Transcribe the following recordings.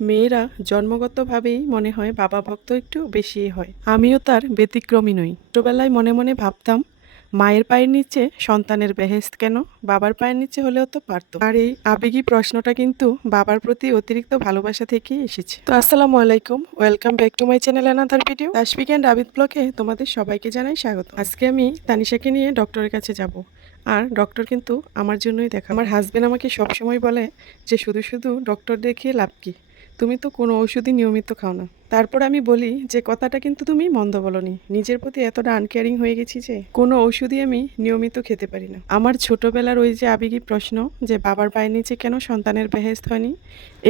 মেয়েরা জন্মগতভাবেই মনে হয় বাবা ভক্ত একটু বেশি হয়। আমিও তার ব্যতিক্রমী নই। ছোটবেলায় মনে মনে ভাবতাম, মায়ের পায়ের নিচে সন্তানের বেহেস্ত কেন? বাবার পায়ের নিচে হলেও তো পারতো। আর এই আবেগী প্রশ্নটা কিন্তু বাবার প্রতি অতিরিক্ত ভালোবাসা থেকেই এসেছে। তো আসসালামু আলাইকুম, welcome back to my channel another video. Tasfiq and Abid ব্লকে তোমাদের সবাইকে জানাই স্বাগত। আজকে আমি তানিশাকে নিয়ে ডক্টরের কাছে যাব। আর ডক্টর কিন্তু আমার জন্যই দেখা। আমার হাজবেন্ড আমাকে সবসময় বলে যে, শুধু শুধু ডক্টর দেখিয়ে লাভ কি? তুমি তো কোনো ওষুধই নিয়মিত খাও না। তারপর আমি বলি যে কথাটা কিন্তু তুমি মন্দ বলনি। নিজের প্রতি এতটা আনকেয়ারিং হয়ে গেছি যে কোনো ওষুধই আমি নিয়মিত খেতে পারি না। আমার ছোটবেলার ওই যে আবেগী প্রশ্ন যে বাবার পায়ের নিচে কেন সন্তানের বেহেস্ত হয়নি?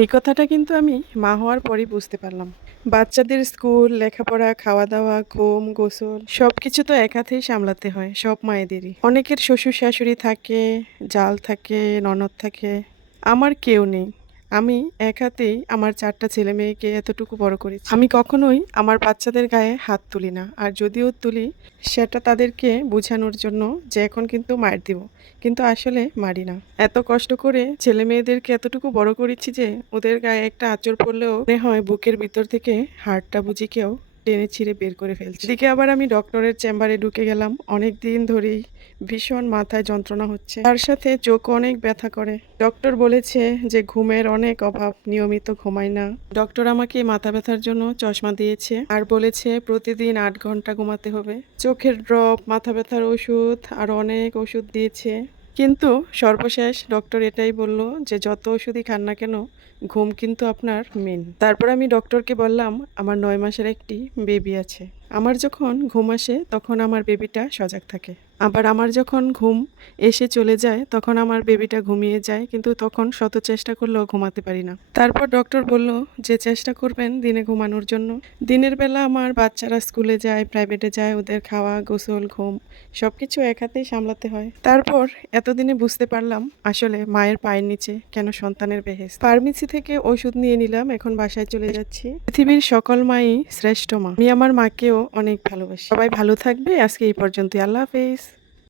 এই কথাটা কিন্তু আমি মা হওয়ার পরই বুঝতে পারলাম। বাচ্চাদের স্কুল, লেখাপড়া খাওয়া দাওয়া ঘুম, গোসল সব কিছু তো এক হাতেই সামলাতে হয়, সব মায়েদেরই। অনেকের শ্বশুর শাশুড়ি থাকে, জাল থাকে, ননদ থাকে, আমার কেউ নেই। আমি এক হাতেই আমার চারটা ছেলে মেয়েকে এতটুকু বড় করেছি। আমি কখনোই আমার বাচ্চাদের গায়ে হাত তুলি না। আর যদিও তুলি, সেটা তাদেরকে বোঝানোর জন্য যে এখন কিন্তু মার দিব, কিন্তু আসলে মারি না। এত কষ্ট করে ছেলে মেয়েদেরকে এতটুকু বড় করেছি যে ওদের গায়ে একটা আঁচড় পড়লেও মনে হয় বুকের ভিতর থেকে হাড়টা বুঝি কেউ টেনে ছিঁড়ে বের করে ফেলছে। এদিকে আবার আমি ডক্টরের চেম্বারে ঢুকে গেলাম। অনেক দিন ধরেই ভীষণ মাথায় যন্ত্রণা হচ্ছে। তার সাথে চোখ অনেক ব্যথা করে। ডক্টর বলেছে যে ঘুমের অনেক অভাব নিয়মিত ঘুমাই না। ডক্টর আমাকে মাথা ব্যথার জন্য চশমা দিয়েছে আর বলেছে প্রতিদিন আট ঘণ্টা ঘুমাতে হবে। চোখের ড্রপ মাথা ব্যথার ওষুধ আর অনেক ওষুধ দিয়েছে। কিন্তু সর্বশেষ ডক্টর এটাই বলল যে, যত ওষুধই খান না কেন, ঘুম কিন্তু আপনার মেন তারপর আমি ডক্টরকে বললাম, আমার নয় মাসের একটি বেবি আছে। আমার যখন ঘুম আসে, তখন আমার বেবিটা সজাগ থাকে। আবার আমার যখন ঘুম এসে চলে যায়, তখন আমার বেবিটা ঘুমিয়ে যায়, কিন্তু তখন শত চেষ্টা করলেও ঘুমাতে পারি না। তারপর ডক্টর বলল, যে চেষ্টা করবেন দিনে ঘুমানোর জন্য। দিনের বেলা আমার বাচ্চারা স্কুলে যায়, প্রাইভেটে যায়, ওদের খাওয়া, গোসল, ঘুম সব কিছু এক হাতেই সামলাতে হয়। তারপর এতদিনে বুঝতে পারলাম, আসলে মায়ের পায়ের নিচে কেন সন্তানের বেহেস ফার্মেসি থেকে ওষুধ নিয়ে নিলাম, এখন বাসায় চলে যাচ্ছি। পৃথিবীর সকল মাই শ্রেষ্ঠ মা। আমি আমার মাকেও অনেক ভালোবাসি। সবাই ভালো থাকবে। আজকে এই পর্যন্তই। আল্লাহ হাফেজ।